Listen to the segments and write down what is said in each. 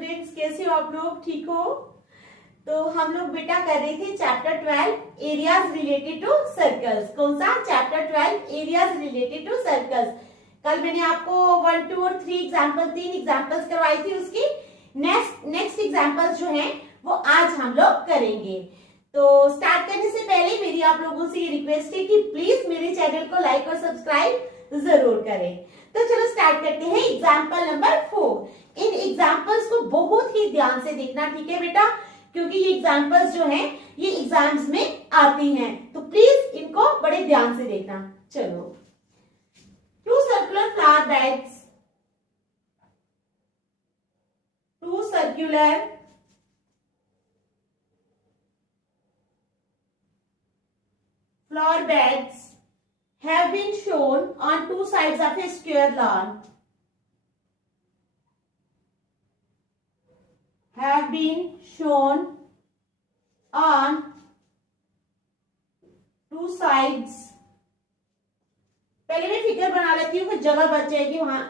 Students, कैसे हो आप लोग? ठीक हो? तो हम लोग बेटा कर रहे थे chapter 12 areas related to circles. कौन सा? Chapter 12 areas related to circles. कल मैंने आपको 1, 2 और 3 एग्जाम्पल 3 एग्जाम्पल्स करवाई थी। उसकी नेक्स्ट एग्जाम्पल्स जो हैं वो आज हम लोग करेंगे। तो स्टार्ट करने से पहले मेरी आप लोगों से ये रिक्वेस्ट है कि प्लीज मेरे चैनल को लाइक और सब्सक्राइब जरूर करें। तो चलो स्टार्ट करते हैं एग्जाम्पल नंबर 4। इन एग्जाम्पल्स को बहुत ही ध्यान से देखना, ठीक है बेटा, क्योंकि ये एग्जाम्पल्स जो हैं ये एग्जाम्स में आती हैं, तो प्लीज इनको बड़े ध्यान से देखना। चलो, two circular flower beds, two circular flower beds have been shown on two sides of a square lawn. Have been shown on two sides. पहले मैं फिगर बना लेती हूँ, फिर जगह बच जाएगी वहां।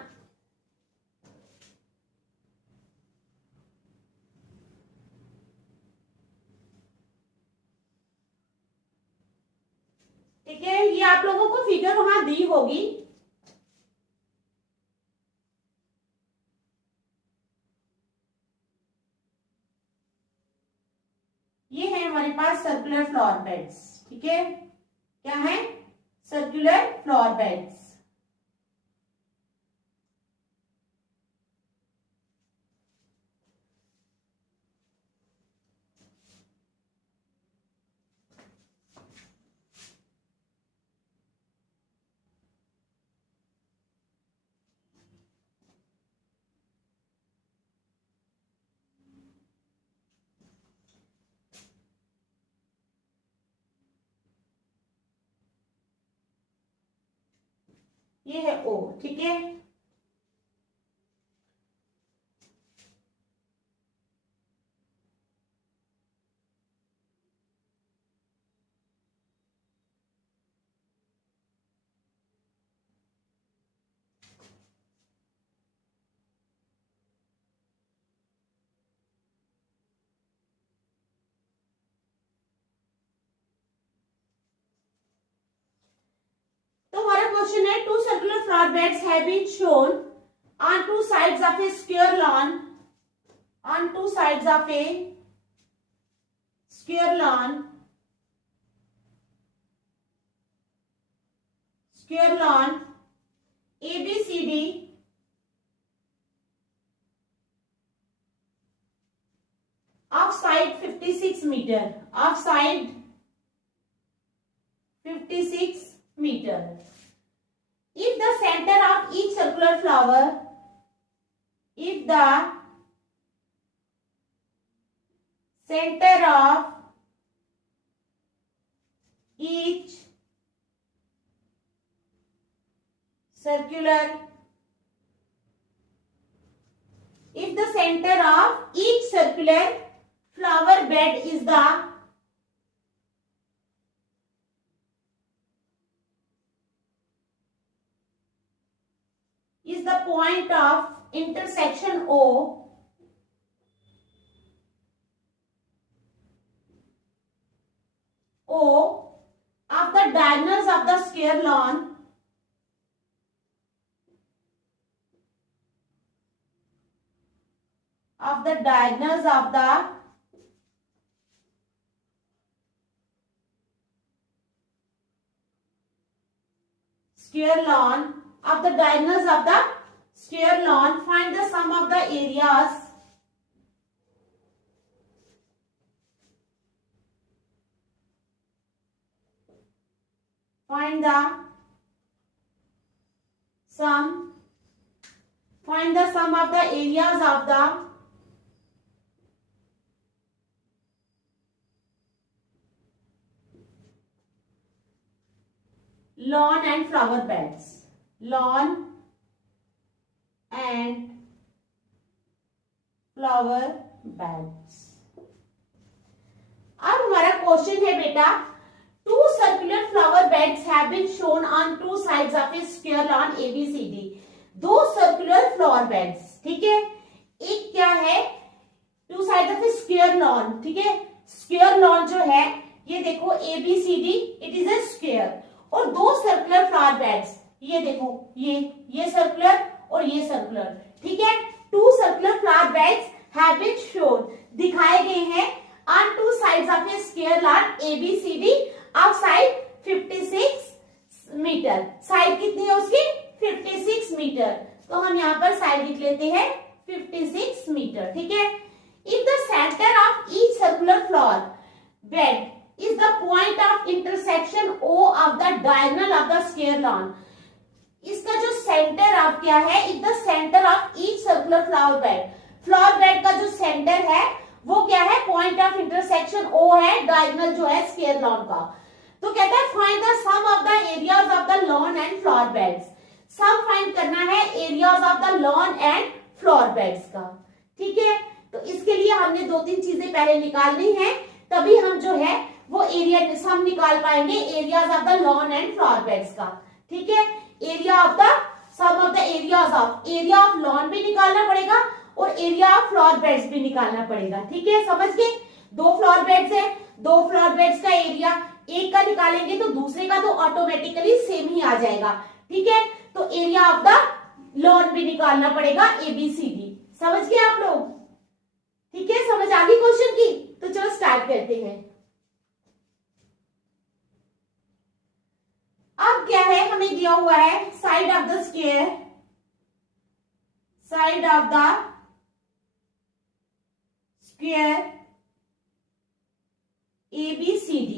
ठीक है, ये आप लोगों को फिगर वहां दी होगी। ये है हमारे पास सर्कुलर फ्लावर बेड्स। ठीक है, क्या है? Circular flower beds. ये है ओ। ठीक है, क्वेश्चन है two circular flower beds have been shown on two sides of a square lawn, on two sides of a square lawn, ABCD of side 56 meter, of side 56 meter. If the center of each circular flower, if the center of each circular, if the center of each circular flower bed is the point of intersection O of the diagonals of the square lawn, of the diagonals of the square lawn, of the diagonals of the square lawn, find the sum of the areas find the sum of the areas of the lawn and flower beds, lawn and flower beds. अब हमारा question है बेटा, two circular flower beds have been shown on two sides of a square lawn ABCD। दो circular flower beds, ठीक है, एक क्या है two side of a square lawn, ठीक है। स्क्वायर लॉन जो है ये देखो ABCD, it is a square, और दो सर्कुलर फ्लावर बेड्स, ये देखो ये सर्कुलर और ये सर्कुलर, ठीक है। Two circular flower beds have been shown, दिखाए गए हैं on two sides of a square lawn ABCD of side 56 metre. Side कितनी है उसकी? 56 मीटर। तो हम यहाँ पर साइड लिख लेते हैं 56 मीटर, ठीक है। If the centre of each circular flower bed is the point of intersection O of the diagonal of the square lawn, इसका जो सेंटर ऑफ क्या है? If the centre of each circular flower bed का जो centre है वो क्या है? पॉइंट ऑफ इंटरसेक्शन O है, डायगोनल जो है स्क्वायर लॉन का। तो कहता है find the sum of the areas of the lawn and flower beds. Sum find करना है areas of the lawn and flower beds का, ठीक है। तो इसके लिए हमने दो तीन चीजें पहले निकालनी है, तभी हम जो है वो एरिया सम निकाल पाएंगे areas of the lawn and flower beds का, ठीक है। Area of the sum of the areas of, area of lawn भी निकालना पड़ेगा और एरिया ऑफ फ्लावर बेड्स भी निकालना पड़ेगा, ठीक है। समझ गए? दो फ्लावर बेड्स है, दो फ्लावर बेड्स का एरिया, एक का निकालेंगे तो दूसरे का तो ऑटोमेटिकली सेम ही आ जाएगा, ठीक है। तो एरिया ऑफ द लॉन भी निकालना पड़ेगा ABCD। समझ गए आप लोग? ठीक है, समझ आ गई क्वेश्चन की? तो चलो स्टार्ट करते हैं। अब क्या है, हमें दिया हुआ है side of the square, side of the square ABCD,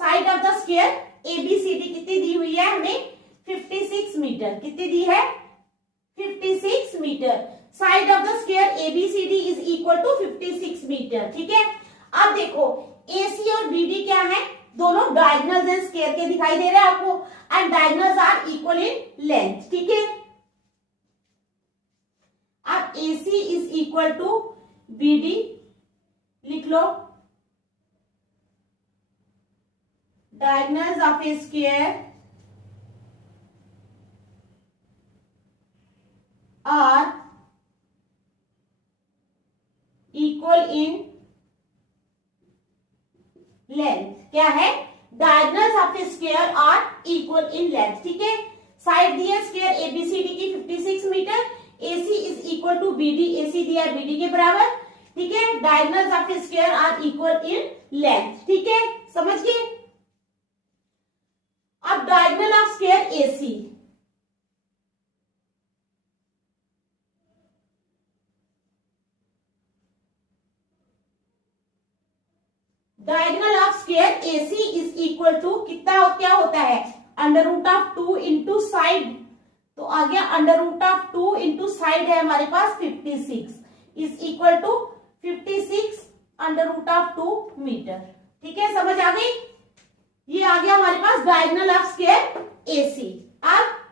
side of the square ABCD कितनी दी हुई है हमें? 56 मीटर। कितनी दी है? 56 metre. Side of the square ABCD is equal to 56 metre, ठीक है। अब देखो AC और BD क्या है? दोनों डायगोनल्स हैं, स्क्वायर के दिखाई दे रहे हैं आपको, and diagonals are equal in length, ठीक है। अब AC is equal to BD लिख लो। Diagonals of a square are equal in length. क्या है? Diagonals of a square are equal in length, ठीक है। साइड दी है स्क्वायर ABCD की 56 metre, AC is equal to BD, AC दिया है BD के बराबर, ठीक है। Diagonals of a square are equal in length, ठीक है। समझ गए? अब diagonal of square AC, diagonal of square AC is equal to कितना, क्या होता है? Under root of 2 into side, तो आ गया under root of 2 into side है हमारे पास 56 is equal to 56 under root of 2 metre, ठीक है। समझ आ गई? ये आ गया हमारे पास डायगोनल ऑफ स्क्वायर AC। अब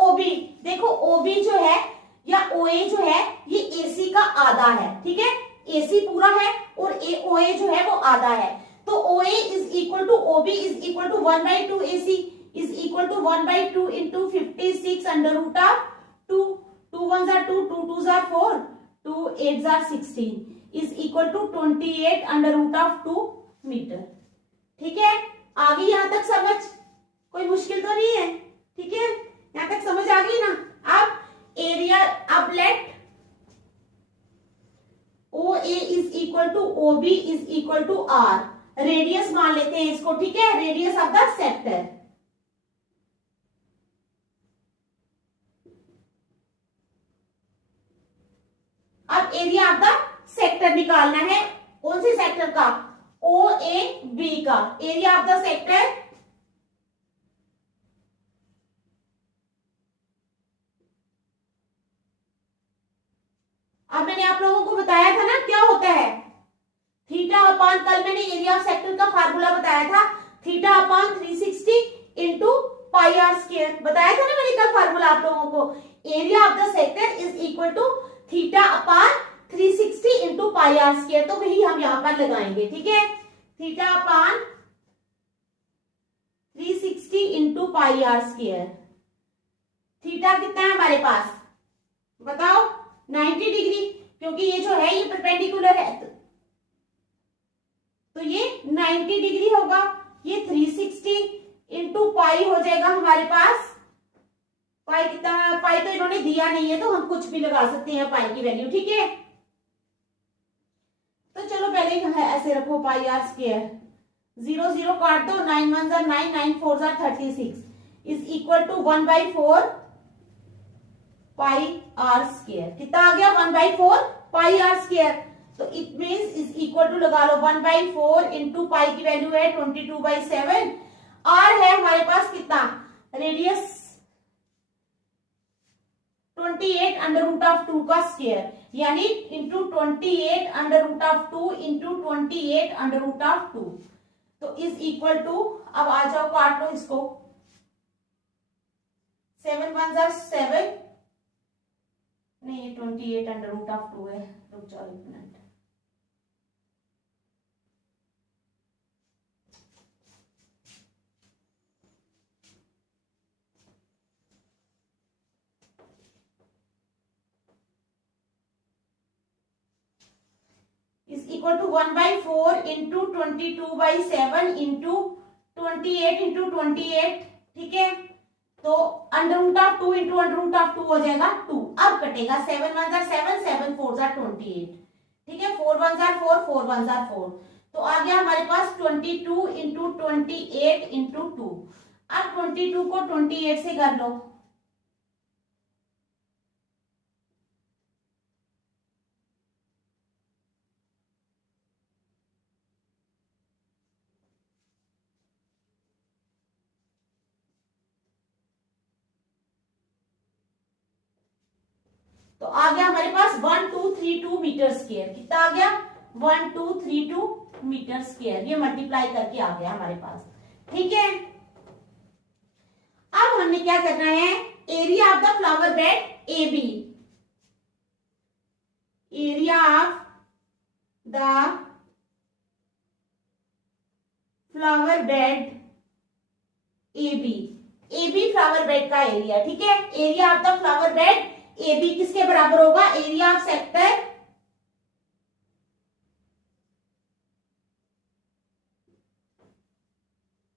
OB देखो, OB जो है या OA जो है ये AC का आधा है, ठीक है। AC पूरा है और OA जो है वो आधा है, तो OA is equal to OB is equal to 1/2 AC is equal to 1/2 into 56 under root of 2, 2 1s are 2, 2 2s are 4, 2 8s are 16 is equal to 28 under root of 2 metre, ठीक है। आगे यहां तक समझ? कोई मुश्किल तो नहीं है, ठीक है। यहां तक समझ आ गई ना? अब एरिया, अब let OA is equal to OB is equal to R, radius मान लेते हैं इसको, ठीक है। रेडियस ऑफ द सेक्टर, अब एरिया ऑफ द सेक्टर निकालना है। कौन सी सेक्टर का? OAB का एरिया ऑफ द सेक्टर, अब मैंने आप लोगों को बताया था ना क्या होता है थीटा अपान, कल मैंने एरिया ऑफ सेक्टर का फार्मूला बताया था, theta upon 360 into pi r square, बताया था ना मैंने कल फार्मूला आप लोगों को। Area of the sector is equal to theta upon 360 into pi r square, तो वही हम यहां पर लगाएंगे, ठीक है। Theta upon 360 into pi r square. Theta कितना है हमारे पास बताओ 90 डिग्री, क्योंकि ये जो है ये परपेंडिकुलर है तो ये 90 डिग्री होगा। ये 360 इंटू पाई हो जाएगा हमारे पास। पाई कितना, पाई तो इन्होंने दिया नहीं है तो हम कुछ भी लगा सकते हैं पाई की वैल्यू, ठीक है। तो चलो पहले ऐसे रखो पाई आर स्क्वायर, 0 0 काट दो, 9 1 9 9 4 36 is equal to 1/4 pi r square. कितना आ गया 1/4 पाई आर स्क्वायर। तो it means is equal to लगा लो 1/4 इंटू पाई की वैल्यू है 22/7। आर है हमारे पास कितना, रेडियस 28 अंडर रूट ऑफ 2 का स्क्वायर, यानी into 28 under root of 2 into 28 under root of 2। तो इज इक्वल टू, अब आ जाओ काट लो इसको, 7 1 7, नहीं ये 28 अंडर रूट ऑफ 2 है, रुक जाओ एक minute. Is equal to 1/4 into 22/7 into 28 into 28, ठीक है। तो under root of 2 into under root of 2 हो जाएगा 2। अब कटेगा 7 1 7, 7 4 28, ठीक है। 4 1 4, 4 1 4, तो आ गया हमारे पास 22 इंटू 28 इंटू 2। अब 22 को 28 से कर लो, तो आ गया हमारे पास 1232 मीटर स्क्वायर। कितना आ गया 1232 मीटर स्क्वायर, ये मल्टीप्लाई करके आ गया हमारे पास, ठीक है। अब हमने क्या करना है, area of the flower bed A B, area of the flower bed A B flower bed का एरिया, ठीक है। Area of the flower bed A B किसके बराबर होगा, area of sector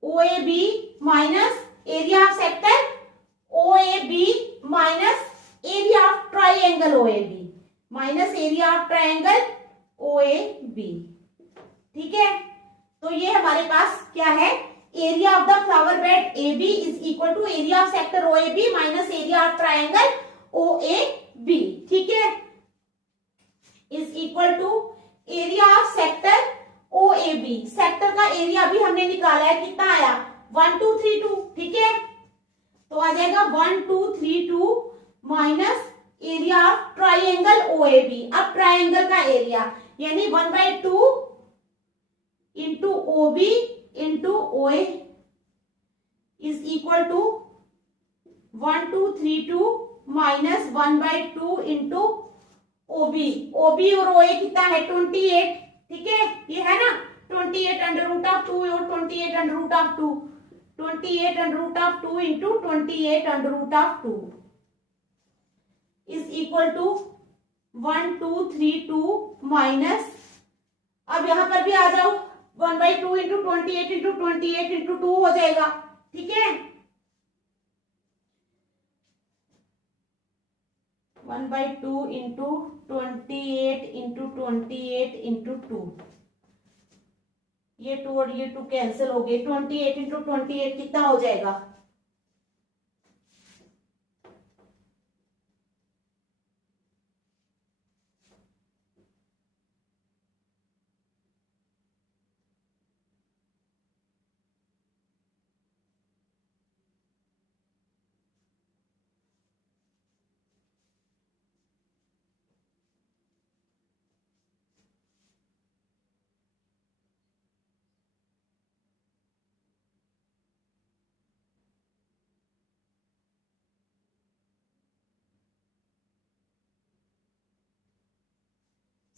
O A B minus area of sector O A B minus area of triangle O A B minus area of triangle O A B, ठीक है। तो ये हमारे पास क्या है, area of the flower bed A B is equal to area of sector O A B minus area of triangle O A B, ठीक है, is equal to area of sector O A B. Sector का area भी हमने निकाला है, कितना आया 1232, ठीक है। तो आ जाएगा 1232 minus area of triangle O A B. अब ट्राइंगल का एरिया यानी 1/2 into O B into O A is equal to 1232 minus 1/2 into OB. OB और ओए कितना है 28, ठीक है, ये है ना 28 अंडर रूट ऑफ 2 और 28 under root of 2, 28 under root of 2 into 28 under root of 2 is equal to 1232 minus, अब यहां पर भी आ जाओ 1/2 इंटू 28 इंटू 28 इंटू 2 हो जाएगा, ठीक है। 1/2 इंटू 28 इंटू 28 इंटू 2, ये 2 और ये 2 कैंसिल हो गए, 28 इंटू 28 कितना हो जाएगा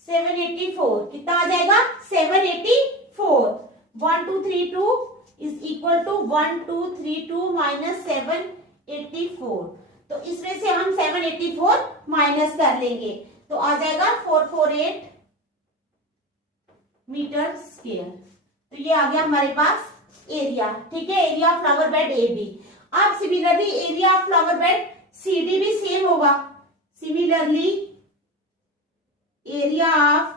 784, कितना आ जाएगा 784। 1232 is equal equal to 1232 minus 784। तो इसमें से हम 784 माइनस कर लेंगे तो आ जाएगा 448 मीटर स्क्वायर। तो ये आ गया हमारे पास एरिया। ठीक है, area of flower bed A B. अब similarly area of flower bed C D भी सेम होगा। Similarly area of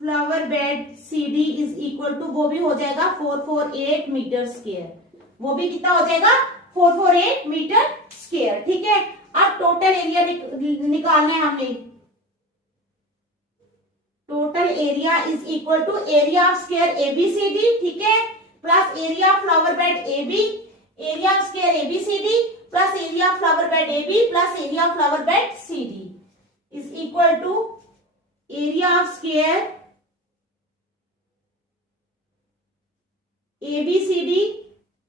flower bed C D is equal to, वो भी हो जाएगा 448 मीटर स्क्वायर। वो भी कितना हो जाएगा 448 मीटर स्क्वायर। ठीक है, अब टोटल एरिया निकालना है हमने। Total area is equal to area of square ABCD, ठीक है, plus area of flower bed A B, area of square ABCD plus area of flower bed A B plus area of flower bed C D is equal to area of square ABCD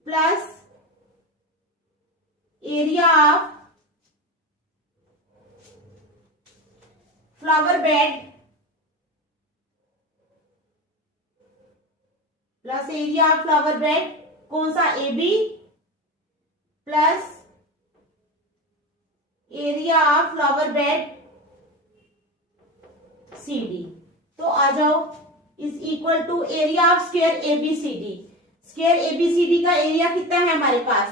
plus area of flower bed plus area of flower bed कौन सा AB plus area of flower bed CD। तो आ जाओ is equal to area of square ABCD। Square ABCD का area कितना है हमारे पास,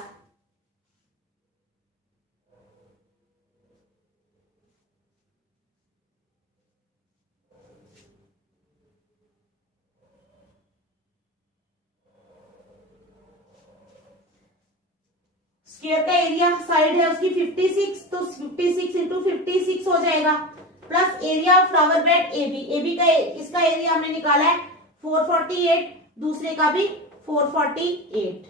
स्क्वायर का एरिया साइड है उसकी 56, तो 56 इंटू 56 हो जाएगा plus area of flower bed AB का इसका एरिया हमने निकाला है 448, दूसरे का भी 448,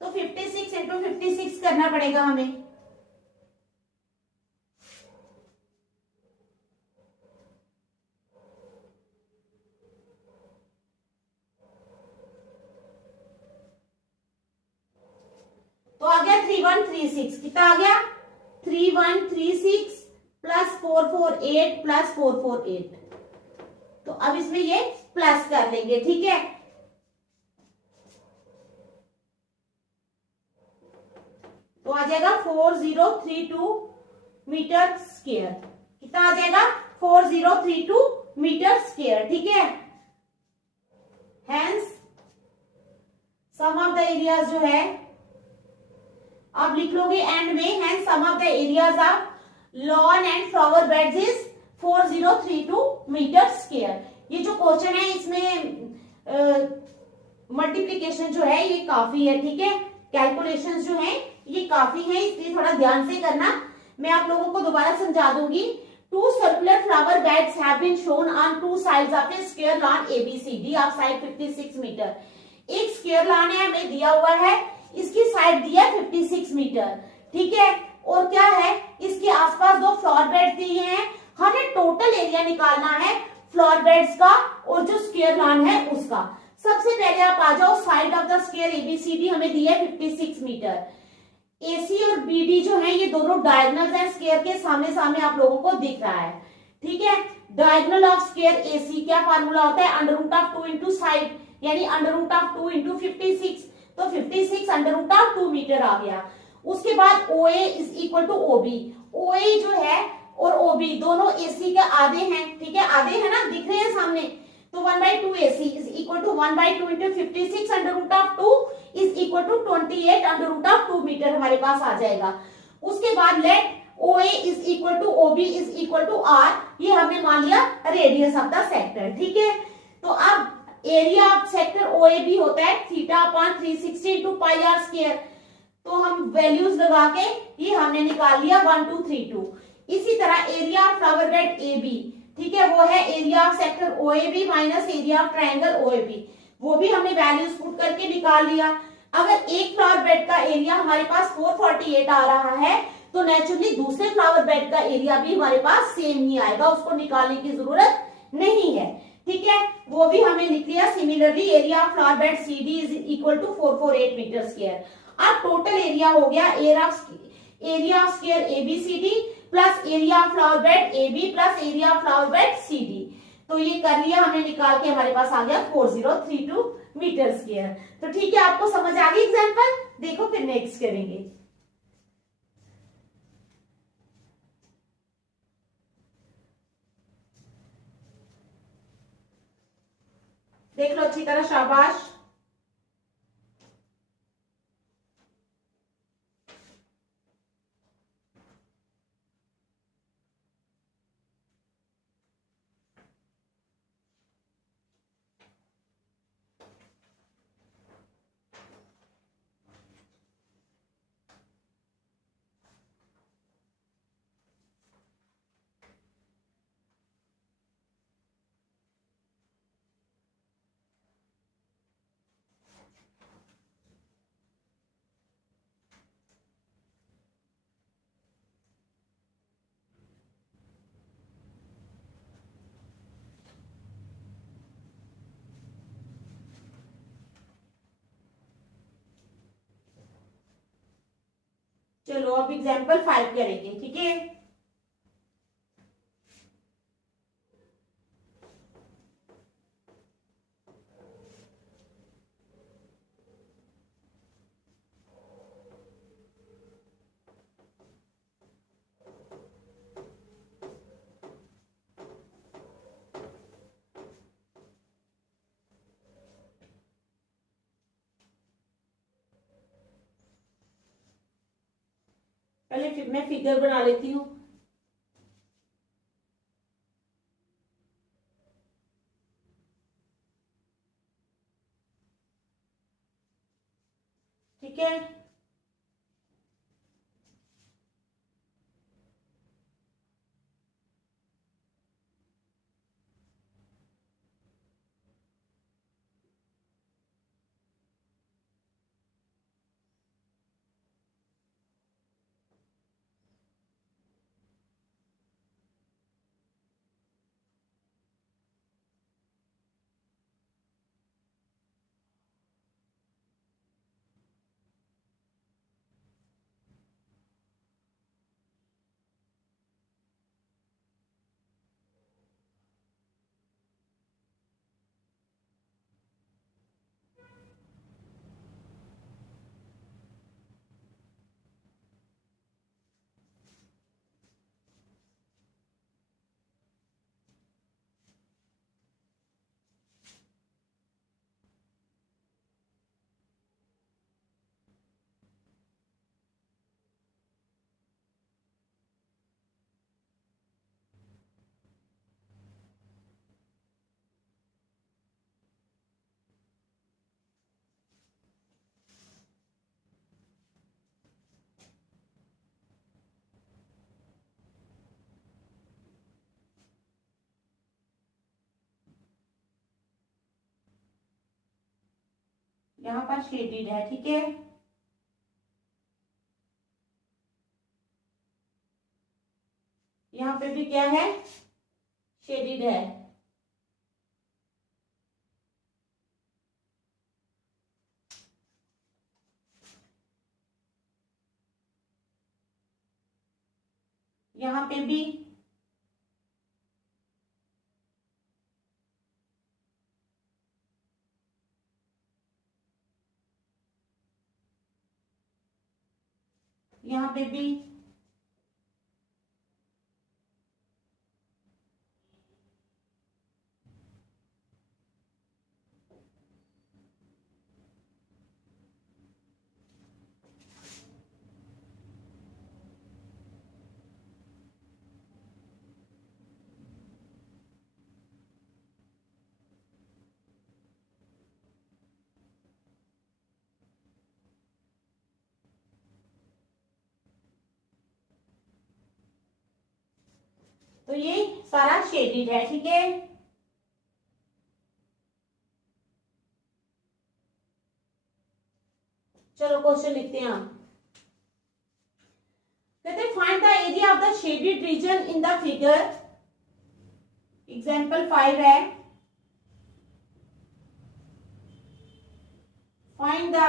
तो 56 इंटू 56 करना पड़ेगा हमें। तो आ गया 3136, कितना आ गया 3136 प्लस 448 प्लस 448। तो अब इसमें ये प्लस कर लेंगे, ठीक है। तो आ जाएगा 4032 मीटर स्क्वायर। कितना आ जाएगा 4032 मीटर स्क्वायर, ठीक है। Hence sum of the areas जो है आप लिख लोगे एंड में, hence sum of the areas of lawn and flower beds is 4032 metre square. ये जो क्वेश्चन है इसमें मल्टीप्लीकेशन जो है ये काफी है, ठीक है। कैलकुलेशंस जो है ये काफी है, इसलिए थोड़ा ध्यान से करना। मैं आप लोगों को दोबारा समझा दूंगी। 2 circular flower beds have been shown on 2 sides of a square lawn ABCD of side 56 metre. एक स्क्वायर लॉन है हमें दिया हुआ है, इसकी साइड दिया 56 मीटर, ठीक है। और क्या है, इसके आसपास 2 फ्लावर बेड दिए हैं। हमें टोटल एरिया निकालना है फ्लावर बेड्स का और जो स्क्वायर लॉन है उसका। सबसे पहले आप आ जाओ, side of the square ABCD हमें दिया है 56 मीटर। AC और BD जो है ये दोनों डायगोनल्स हैं, स्क्वायर के सामने सामने आप लोगों को दिख रहा है, ठीक है। डायगोनल ऑफ स्क्वायर AC क्या फार्मूला होता है, under root of 2 into side, यानी अंडर रूट ऑफ 2 इंटू 56, तो 56 अंडर रूट ऑफ 2 मीटर आ गया। उसके बाद OA is equal to OB। OA जो है और OB दोनों AC के आधे हैं, ठीक है, आधे है ना, दिख रहे हैं सामने। तो 1/2 AC is equal to 1/2 into 56 under root of 2 is equal to 28 under root of 2 metre हमारे पास आ जाएगा। उसके बाद let OA is equal to OB is equal to R, ये हमने मान लिया रेडियस ऑफ द सेक्टर, ठीक है। तो अब एरिया ऑफ सेक्टर OAB होता है θ/360 इंटू पाई आर स्क्वायर। तो हम वैल्यूज लगा के ये हमने निकाल लिया 1232। इसी तरह area of flower bed AB, ठीक है, वो है area of sector OAB minus area of triangle OAB, वो भी हमने वैल्यूज पुट करके निकाल लिया। अगर एक फ्लावर बेड का एरिया हमारे पास 448 आ रहा है तो नेचुरली दूसरे फ्लावर बेड का एरिया भी हमारे पास सेम ही आएगा, उसको निकालने की जरूरत नहीं है, ठीक है। वो भी हमने लिख लिया। Similarly area of flower bed CD is equal to 448 metre square. अब टोटल एरिया हो गया area of square ABCD plus area of flower bed AB plus area of flower bed CD। तो तो ये कर लिया हमने, निकाल के हमारे पास आ गया 4032 मीटर स्क्वायर। तो ठीक है, आपको समझ आ गई एग्जांपल। देखो फिर नेक्स्ट करेंगे। देख लो अच्छी तरह, शाबाश। चलो अब एग्जाम्पल 5 करेंगे, ठीक है। पहले फिर मैं फिगर बना लेती हूँ। ठीक है, यहाँ पर शेडेड है, ठीक है। यहाँ पे भी क्या है, शेडेड है। यहाँ पे भी यहाँ पे भी तो ये सारा शेडेड है, ठीक है। चलो क्वेश्चन लिखते हैं हम। कहते find the area of the shaded region in the figure. Example 5 है, find the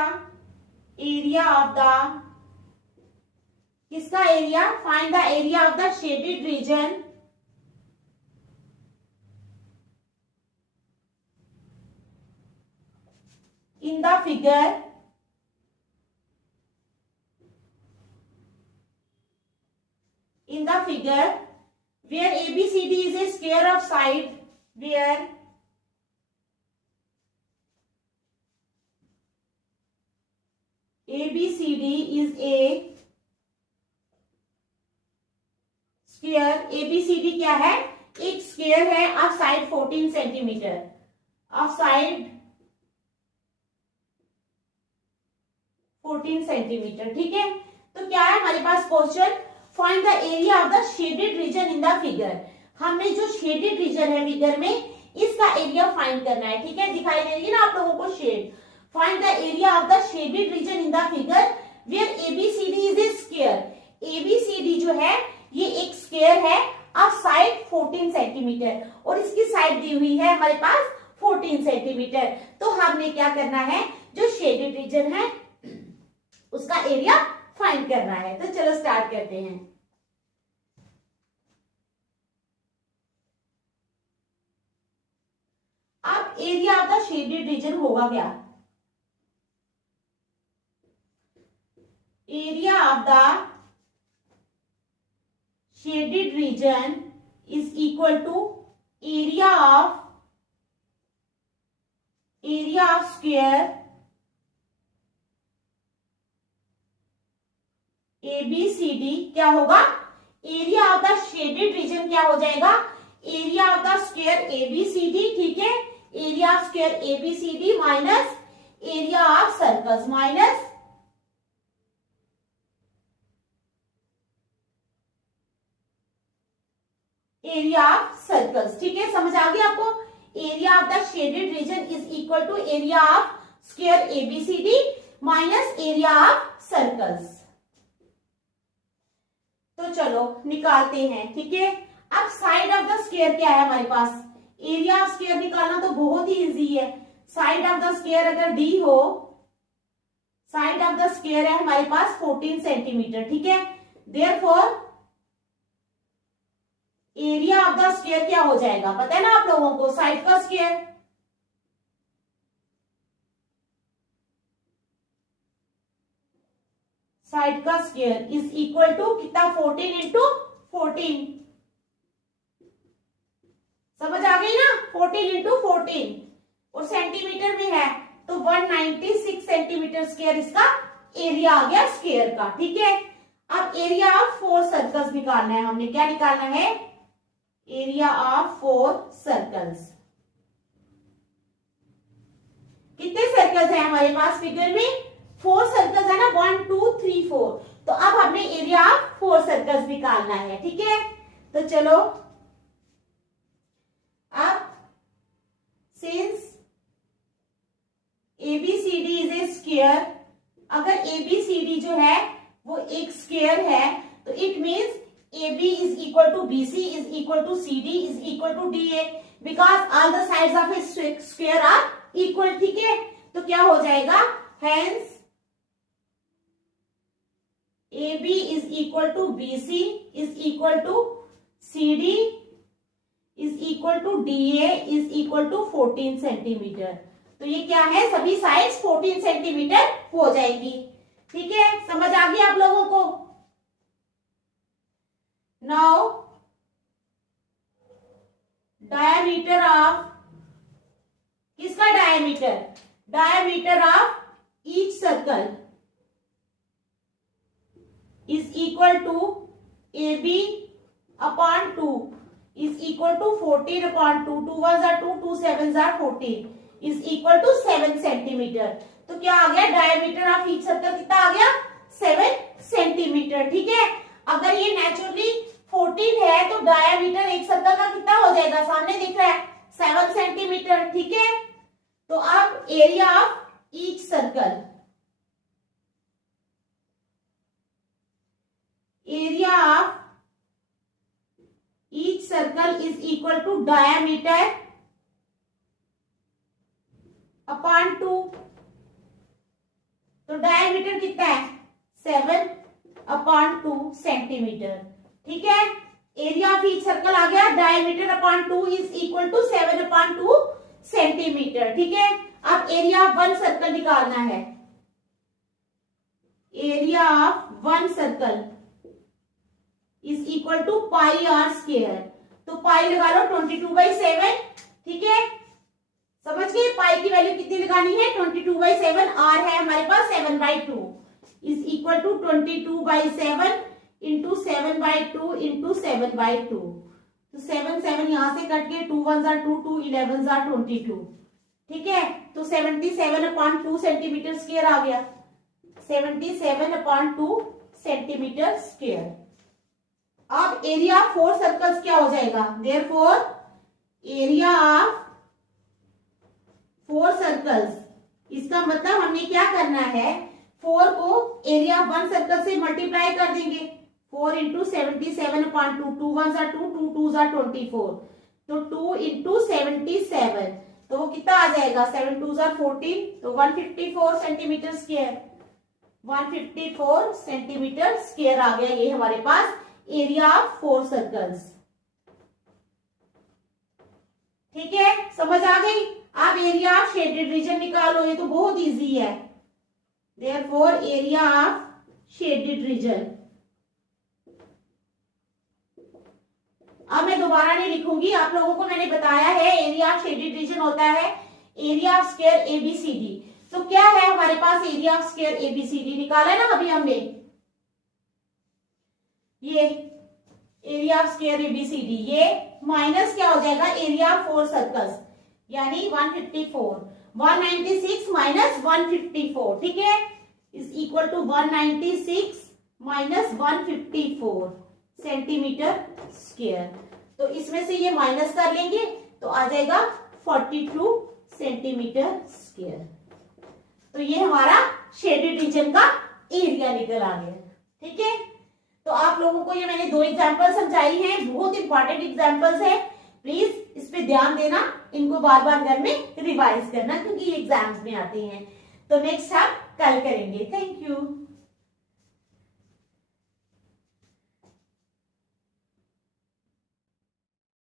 area of the, किसका एरिया, find the area of the shaded region the figure where ABCD is a square of side, where ABCD is a square, ABCD क्या है, एक square है of side 14 centimetre, of side 14 centimetre, ठीक है। तो क्या है हमारे पास question, find the area of the shaded region in the figure. हमें जो शेडेड रीजन है फिगर में, इसका एरिया फाइंड करना है, ठीक है। दिखाई दे रही है ना आप लोगों को shade. Find the area of the shaded region in the figure where ABCD is a square. ABCD जो है ये एक स्क्वायर है ऑफ साइड 14 सेंटीमीटर, और इसकी साइड दी हुई है हमारे पास 14 सेंटीमीटर। तो हमने क्या करना है, जो शेडेड रीजन है उसका एरिया फाइंड करना है। तो चलो स्टार्ट करते हैं। अब area of the shaded reason होगा क्या, area of the shaded region is equal to area of square ABCD। क्या होगा, area of the shaded region क्या हो जाएगा, area of the square ABCD, ठीक है। Area of square ABCD minus area of circles, minus area of circles, ठीक है। समझ आ गया आपको, area of the shaded region is equal to area of square ABCD minus area of circles. तो चलो निकालते हैं, ठीक है। अब साइड ऑफ द स्क्वायर क्या है हमारे पास, एरिया ऑफ स्क्वायर निकालना तो बहुत ही इजी है। साइड ऑफ द स्क्वायर अगर डी हो, साइड ऑफ द स्क्वायर है हमारे पास 14 सेंटीमीटर, ठीक है। Therefore area of the square क्या हो जाएगा, पता है ना आप लोगों को, साइड का स्क्वायर, साइड का स्क्वायर इज इक्वल टू कितना, 14 इंटू 14। समझ आ गई ना, 14 इंटू 14, और सेंटीमीटर में है तो 196 सेंटीमीटर स्क्वायर इसका एरिया आ गया स्क्वायर का, ठीक है। अब एरिया ऑफ 4 सर्कल्स निकालना है हमने, क्या निकालना है, एरिया ऑफ 4 सर्कल्स। कितने सर्कल्स हैं हमारे पास फिगर में, 4 सर्कल्स है ना, 1 2 3 4। तो अब हमने एरिया ऑफ 4 सर्कल्स निकालना है, ठीक है। तो चलो, अब since ABCD is a square, अगर ABCD जो है वो एक स्क्वायर है तो it means AB is equal to BC is equal to CD is equal to DA because all the sides of a square are equal, ठीक है। तो क्या हो जाएगा, hence AB is equal to BC is equal to CD is equal to DA is equal to 14 centimetre. तो ये क्या है, सभी साइड्स 14 सेंटीमीटर हो जाएगी, ठीक है। समझ आ गई आप लोगों को। Now diameter of, किसका diameter, diameter of each circle is equal to AB upon 2 is equal to 14 upon 2, 2 1s are 2, 2 7s are 14 is equal to 7 centimetre. तो क्या आ गया, डायमीटर ऑफ ईच सर्कल कितना आ गया, 7 सेंटीमीटर, ठीक है। अगर ये नेचुरली 14 है तो डायमीटर एक सर्कल का कितना हो जाएगा, सामने दिख रहा है 7 सेंटीमीटर, ठीक है। तो अब area of each circle, area of each circle is equal to diameter upon 2। तो डायमीटर कितना है, 7 अपॉन 2 सेंटीमीटर, ठीक है। एरिया ऑफ ईच सर्कल आ गया, diameter upon 2 is equal to 7 upon 2 centimetre, ठीक है। अब एरिया ऑफ वन सर्कल निकालना है। Area of one circle is equal to pi r square. तो पाई लगा लो 22/7, ठीक है, समझ गए। पाई की वैल्यू कितनी लगानी है, 22/7। आर है हमारे पास 7/2 is equal to 22/7 into 7/2 into 7/2। तो 7 यहां से कट के 2 1 2 2 11 22, ठीक है। तो 77/2 सेंटीमीटर स्क्वायर आ गया, 77/2 सेंटीमीटर स्क्वायर। अब एरिया ऑफ 4 सर्कल्स क्या हो जाएगा, देयरफॉर एरिया ऑफ 4 सर्कल्स, इसका मतलब हमने क्या करना है, 4 को एरिया ऑफ 1 सर्कल से मल्टीप्लाई कर देंगे। 4 इंटू 77/2, 2 1 2 2 2 24, तो 2 इंटू 77, तो वो कितना आ जाएगा, 7 2 14, तो 154 सेंटीमीटर स्क्वायर। 154 सेंटीमीटर स्क्वायर आ गया ये हमारे पास एरिया ऑफ 4 सर्कल्स, ठीक है, समझ आ गई। अब एरिया ऑफ शेडेड रीजन निकालो, ये तो बहुत इजी है। Therefore area of shaded region, अब मैं दोबारा नहीं लिखूंगी, आप लोगों को मैंने बताया है एरिया ऑफ शेडेड रीजन होता है एरिया ऑफ स्क्वायर एबीसीडी। तो क्या है हमारे पास एरिया ऑफ स्क्वायर एबीसीडी, निकाला है ना अभी हमने, ये एरिया ऑफ स्क्वायर एबीसीडी, ये माइनस क्या हो जाएगा एरिया ऑफ 4 सर्कल्स, यानी 154, 196 माइनस 154, ठीक है, is equal to 196 minus 154 centimetre square. तो इसमें से ये माइनस कर लेंगे तो आ जाएगा 42 सेंटीमीटर स्क्वायर। तो ये हमारा शेडेड रीजन का एरिया निकल आ गया, ठीक है। तो आप लोगों को ये मैंने 2 एग्जांपल समझाई हैं, बहुत इंपॉर्टेंट एग्जांपल्स है, प्लीज इस पे ध्यान देना, इनको बार बार घर में रिवाइज करना क्योंकि ये एग्जाम्स में आते हैं। तो नेक्स्ट हम कल करेंगे। Thank you.